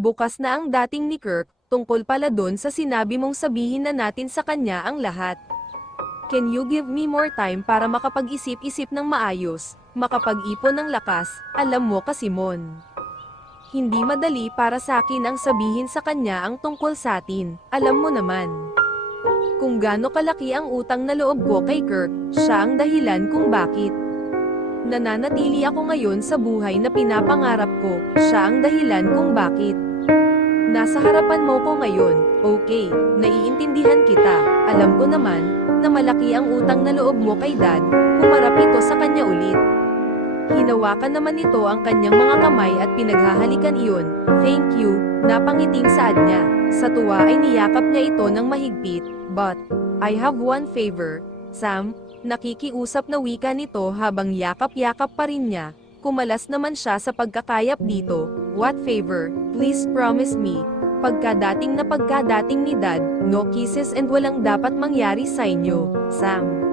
Bukas na ang dating ni Kirk, tungkol pala doon sa sinabi mong sabihin na natin sa kanya ang lahat. Can you give me more time para makapag-isip-isip ng maayos, makapag-ipon ng lakas, alam mo kasi Mon. Hindi madali para sa akin ang sabihin sa kanya ang tungkol sa atin, alam mo naman. Kung gaano kalaki ang utang na loob ko kay Kirk, siya ang dahilan kung bakit. Nananatili ako ngayon sa buhay na pinapangarap ko, siya ang dahilan kung bakit. Nasa harapan mo ko ngayon, okay, naiintindihan kita, alam ko naman, na malaki ang utang na loob mo kay Dad, humarap ito sa kanya ulit. Hinawakan naman ito ang kanyang mga kamay at pinaghahalikan iyon, thank you, napangiting saad niya. Sa tuwa ay niyakap niya ito ng mahigpit, but, I have one favor, Sam. Nakikiusap na wika nito habang yakap-yakap pa rin niya, kumalas naman siya sa pagkakayap dito, what favor, please promise me, pagkadating ni Dad, no kisses and walang dapat mangyari sa inyo, Sam.